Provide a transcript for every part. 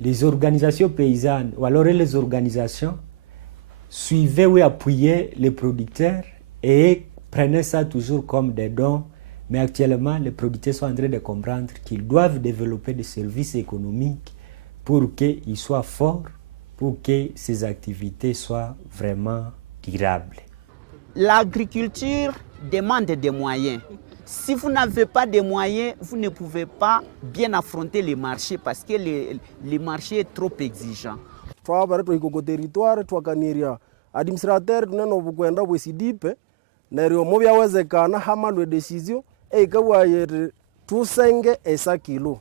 les organisations paysannes ou alors les organisations suivaient ou appuyaient les producteurs et prenaient ça toujours comme des dons. Mais actuellement, les producteurs sont en train de comprendre qu'ils doivent développer des services économiques pour qu'ils soient forts, pour que ces activités soient vraiment durables. L'agriculture demande des moyens. Si vous n'avez pas de moyens, vous ne pouvez pas bien affronter les marchés parce que le marché est trop exigeant. Territoire twakaniria administrateur neno bukwenda bwesidipe neryo mo byawezekana hamalwe decision eikawayere tusenge esa kilo.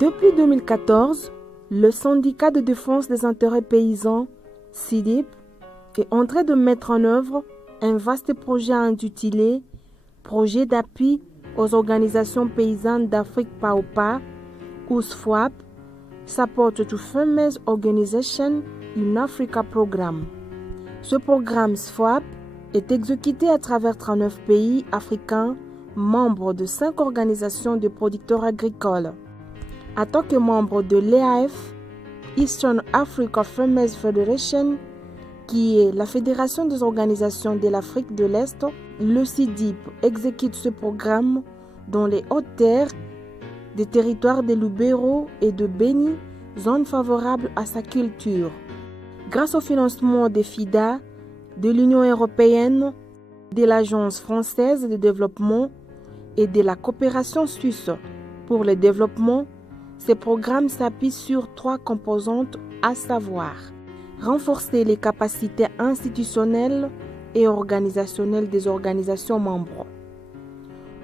Depuis 2014, le syndicat de défense des intérêts paysans, SIDIP, est en train de mettre en œuvre un vaste projet intitulé Projet d'appui aux organisations paysannes d'Afrique PAOPA, ou SFOAP, Support to Farmers Organization in Africa Programme. Ce programme SFOAP est exécuté à travers 39 pays africains, membres de 5 organisations de producteurs agricoles. En tant que membre de l'EAF, Eastern Africa Farmers Federation, qui est la fédération des organisations de l'Afrique de l'Est, le SIDIP exécute ce programme dans les hautes terres des territoires de Lubero et de Beni, zones favorables à sa culture. Grâce au financement des FIDA, de l'Union européenne, de l'Agence française de développement et de la coopération suisse pour le développement, ce programme s'appuie sur 3 composantes, à savoir renforcer les capacités institutionnelles et organisationnelles des organisations membres,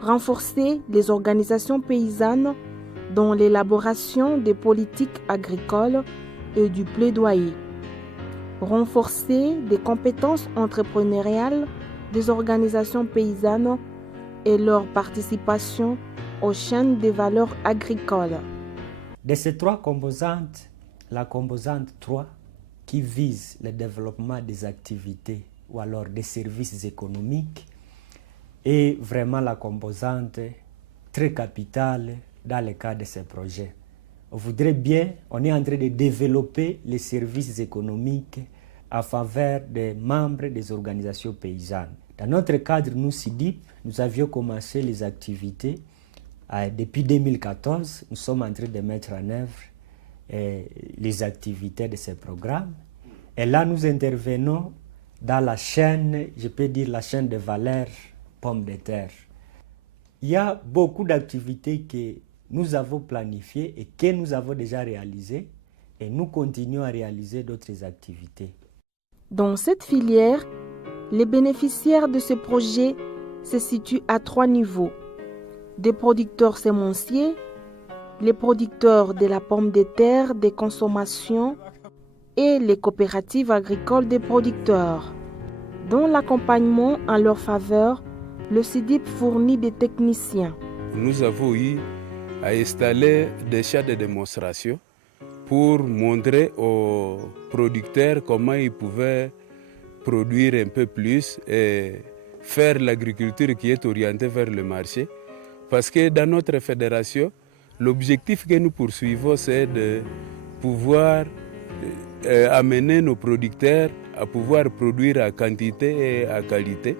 renforcer les organisations paysannes dans l'élaboration des politiques agricoles et du plaidoyer, renforcer des compétences entrepreneuriales des organisations paysannes et leur participation aux chaînes de valeur agricoles. De ces 3 composantes, la composante 3 qui vise le développement des activités ou alors des services économiques est vraiment la composante très capitale dans le cadre de ces projets. On voudrait bien, on est en train de développer les services économiques en faveur des membres des organisations paysannes. Dans notre cadre, nous, SIDIP, nous avions commencé les activités depuis 2014. Nous sommes en train de mettre en œuvre les activités de ce programme. Et là, nous intervenons dans la chaîne, je peux dire la chaîne de valeur pommes de terre. Il y a beaucoup d'activités que nous avons planifiées et que nous avons déjà réalisées et nous continuons à réaliser d'autres activités. Dans cette filière, les bénéficiaires de ce projet se situent à 3 niveaux. Des producteurs sémenciers, les producteurs de la pomme de terre de consommation et les coopératives agricoles des producteurs. Dans l'accompagnement en leur faveur, le SIDIP fournit des techniciens. Nous avons eu à installer des champs de démonstration pour montrer aux producteurs comment ils pouvaient produire un peu plus et faire l'agriculture qui est orientée vers le marché. Parce que dans notre fédération, l'objectif que nous poursuivons, c'est de pouvoir amener nos producteurs à pouvoir produire à quantité et à qualité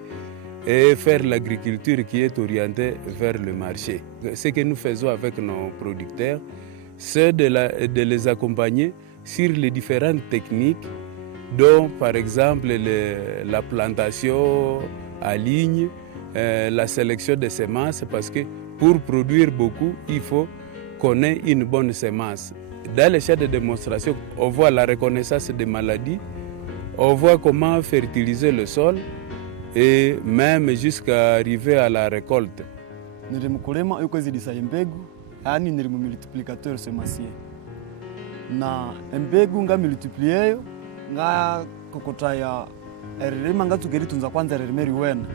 et faire l'agriculture qui est orientée vers le marché. Ce que nous faisons avec nos producteurs, c'est de les accompagner sur les différentes techniques, dont par exemple la plantation à ligne, la sélection des semences, parce que pour produire beaucoup, il faut qu'on ait une bonne semence. Dans les champs de démonstration, on voit la reconnaissance des maladies, on voit comment fertiliser le sol et même jusqu'à arriver à la récolte. Nilimkulima yuko zidisa mbegu, yani nilimultiplicateur semencier. Na mbegu nga multiplier nga kokotaya erilima nga tukeritunza kwanza erimeri wena.